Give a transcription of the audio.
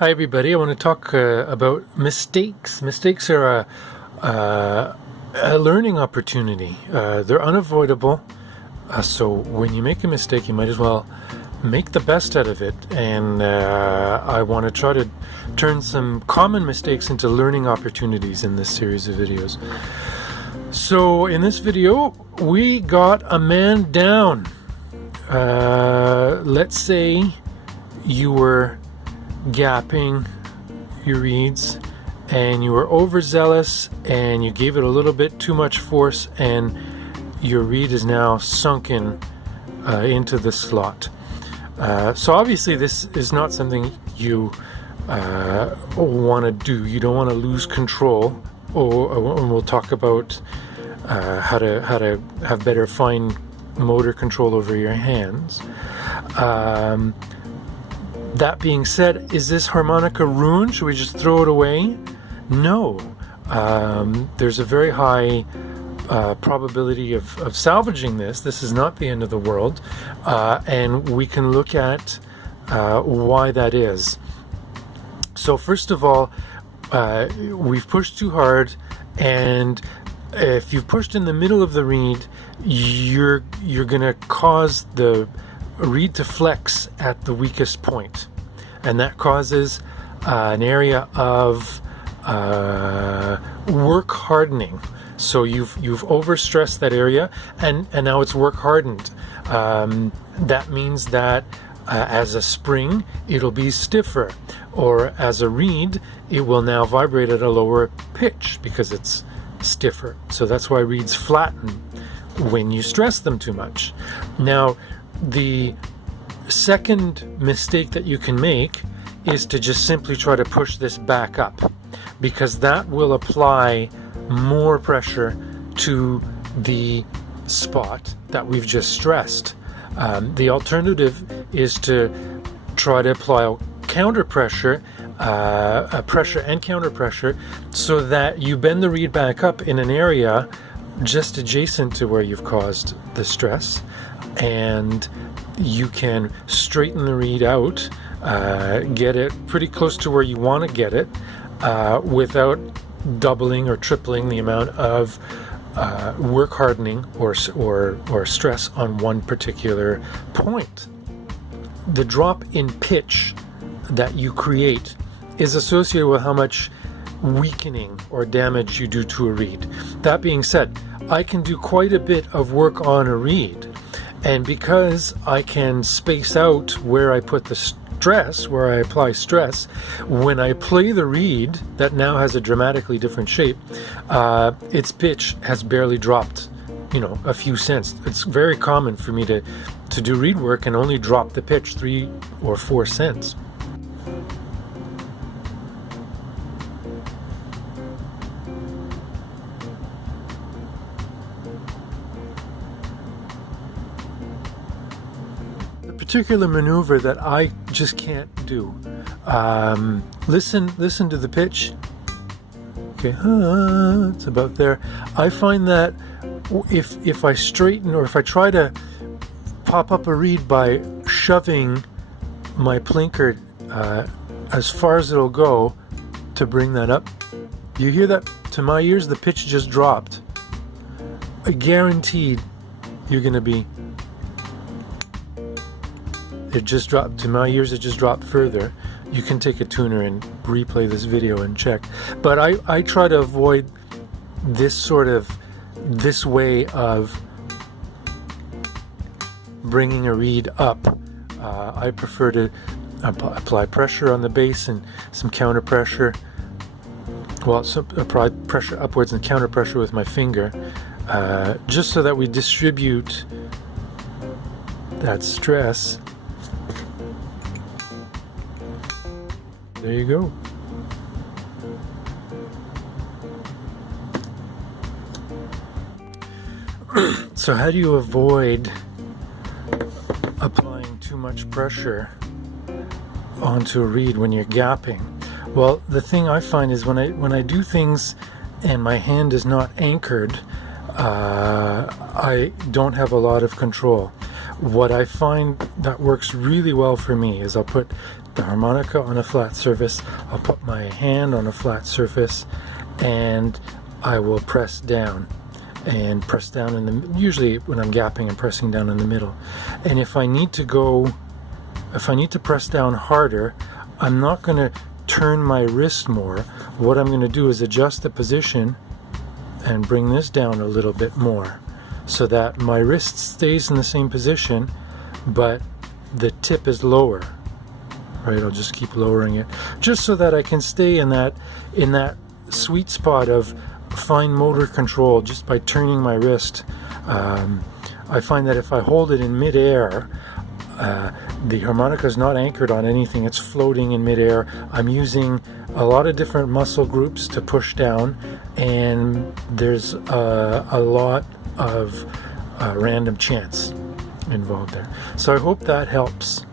Hi everybody, I want to talk about mistakes. Mistakes are a learning opportunity. They're unavoidable, so when you make a mistake you might as well make the best out of it, and I want to try to turn some common mistakes into learning opportunities in this series of videos. So in this video we got a man down. Let's say you were gapping your reeds and you were overzealous and you gave it a little bit too much force, and your reed is now sunken into the slot. So obviously this is not something you want to do. You don't want to lose control, and we'll talk about how to have better fine motor control over your hands. That being said, is this harmonica ruined? Should we just throw it away? No. There's a very high probability of salvaging this. This is not the end of the world. And we can look at why that is. So first of all, we've pushed too hard, and if you've pushed in the middle of the reed, you're going to cause the reed to flex at the weakest point, and that causes an area of work hardening. So you've overstressed that area, and now it's work hardened. That means that as a spring it'll be stiffer, or as a reed it will now vibrate at a lower pitch because it's stiffer. So that's why reeds flatten when you stress them too much. Now, the second mistake that you can make is to just simply try to push this back up, because that will apply more pressure to the spot that we've just stressed. The alternative is to try to apply counter pressure, pressure and counter pressure, so that you bend the reed back up in an area just adjacent to where you've caused the stress, and you can straighten the reed out, get it pretty close to where you want to get it, without doubling or tripling the amount of work hardening or stress on one particular point. The drop in pitch that you create is associated with how much weakening or damage you do to a reed. That being said, I can do quite a bit of work on a reed, and because I can space out where I put the stress, where I apply stress, when I play the reed that now has a dramatically different shape, its pitch has barely dropped, a few cents. It's very common for me to do reed work and only drop the pitch 3 or 4 cents. Particular maneuver that I just can't do. Listen to the pitch. Okay, it's about there. I find that if I straighten, or if I try to pop up a reed by shoving my plinker as far as it'll go to bring that up, you hear that? To my ears, the pitch just dropped. I guaranteed you're going to be. It just dropped. To my ears, it just dropped further. You can take a tuner and replay this video and check. But I try to avoid this way of bringing a reed up. I prefer to apply pressure on the base and some counter pressure. Well, apply pressure upwards and counter pressure with my finger, just so that we distribute that stress. There you go. So how do you avoid applying too much pressure onto a reed when you're gapping? Well, the thing I find is when I do things and my hand is not anchored, I don't have a lot of control. What I find that works really well for me is I'll put the harmonica on a flat surface, I'll put my hand on a flat surface, and I will press down. And press down in the, usually when I'm gapping, I'm pressing down in the middle. And if I need to press down harder, I'm not going to turn my wrist more. What I'm going to do is adjust the position and bring this down a little bit more so that my wrist stays in the same position, but the tip is lower. Right? I'll just keep lowering it just so that I can stay in that sweet spot of fine motor control just by turning my wrist. I find that if I hold it in midair, the harmonica is not anchored on anything, it's floating in midair. I'm using a lot of different muscle groups to push down, and there's a lot of random chance involved there. So I hope that helps.